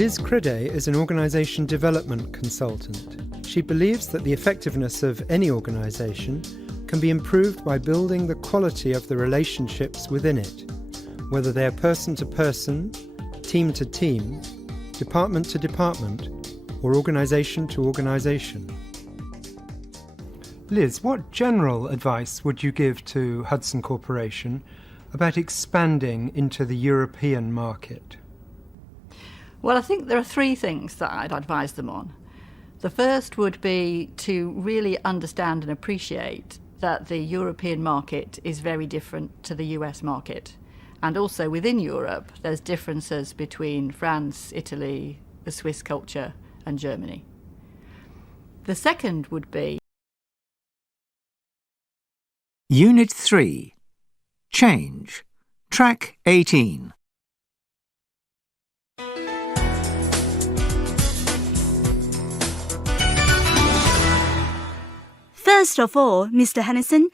Liz Credday is an organisation development consultant. She believes that the effectiveness of any organisation can be improved by building the quality of the relationships within it, whether they are person to person, team to team, department to department, or organisation to organisation. Liz, what general advice would you give to Hudson Corporation about expanding into the European market? Well, I think there are three things that I'd advise them on. The first would be to really understand and appreciate that the European market is very different to the US market. And also within Europe, there's differences between France, Italy, the Swiss culture, and Germany. The second would be Unit 3. Change. Track 18. First of all, Mr. Hennison,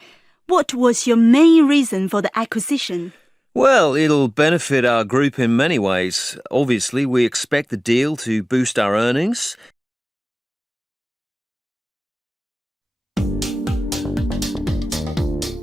what was your main reason for the acquisition? Well, it'll benefit our group in many ways. Obviously, we expect the deal to boost our earnings.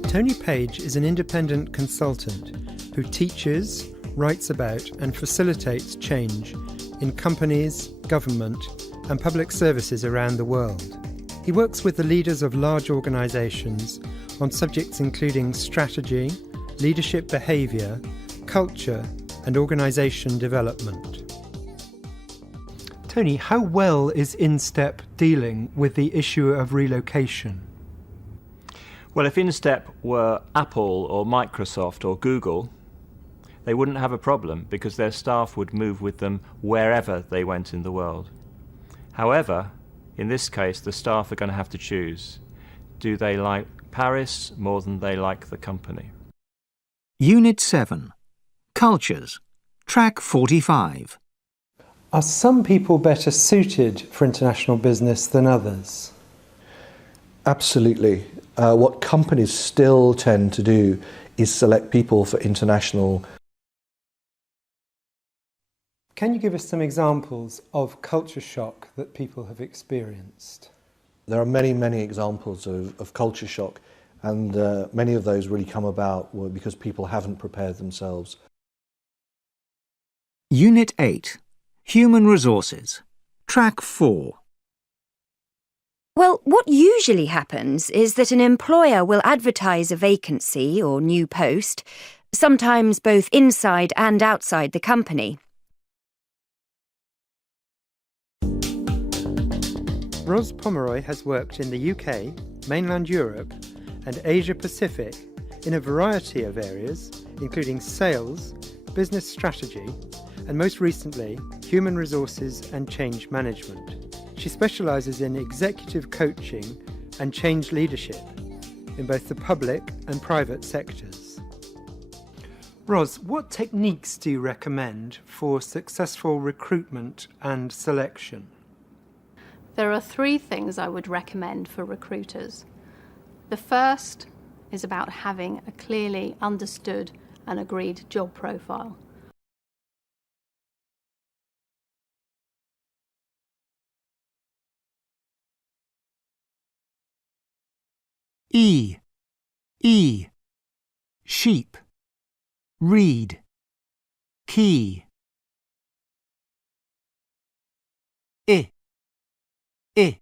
Tony Page is an independent consultant who teaches, writes about and facilitates change in companies, government and public services around the world. He works with the leaders of large organisations on subjects including strategy, leadership behaviour, culture and organisation development. Tony, how well is InStep dealing with the issue of relocation? Well, if InStep were Apple or Microsoft or Google, they wouldn't have a problem because their staff would move with them wherever they went in the world. However, in this case, the staff are going to have to choose. Do they like Paris more than they like the company? Unit 7. Cultures. Track 45. Are some people better suited for international business than others? Absolutely. What companies still tend to do is select people for international. Can you give us some examples of culture shock that people have experienced? There are many, many examples of culture shock, and many of those really come about because people haven't prepared themselves. Unit 8. Human Resources. Track 4. Well, what usually happens is that an employer will advertise a vacancy or new post, sometimes both inside and outside the company. Ros Pomeroy has worked in the UK, mainland Europe and Asia Pacific in a variety of areas, including sales, business strategy and most recently, human resources and change management. She specialises in executive coaching and change leadership in both the public and private sectors. Ros, what techniques do you recommend for successful recruitment and selection? There are three things I would recommend for recruiters. The first is about having a clearly understood and agreed job profile. E. Sheep. Read. Key. I.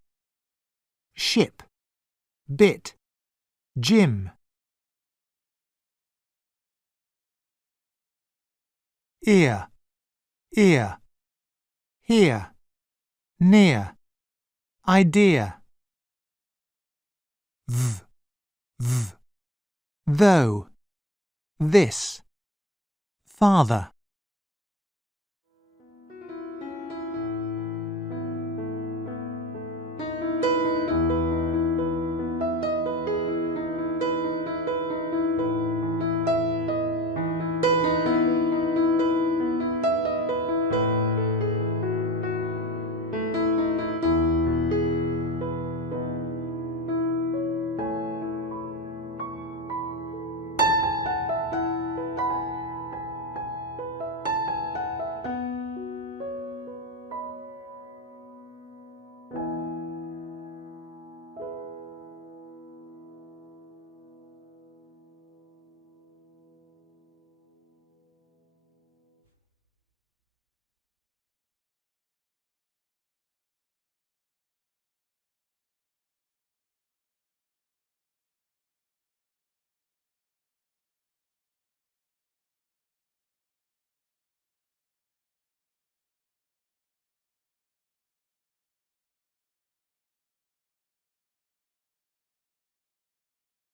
Ship. Bit. Gym. Ear. Here. Near. Idea. Though. This. Father.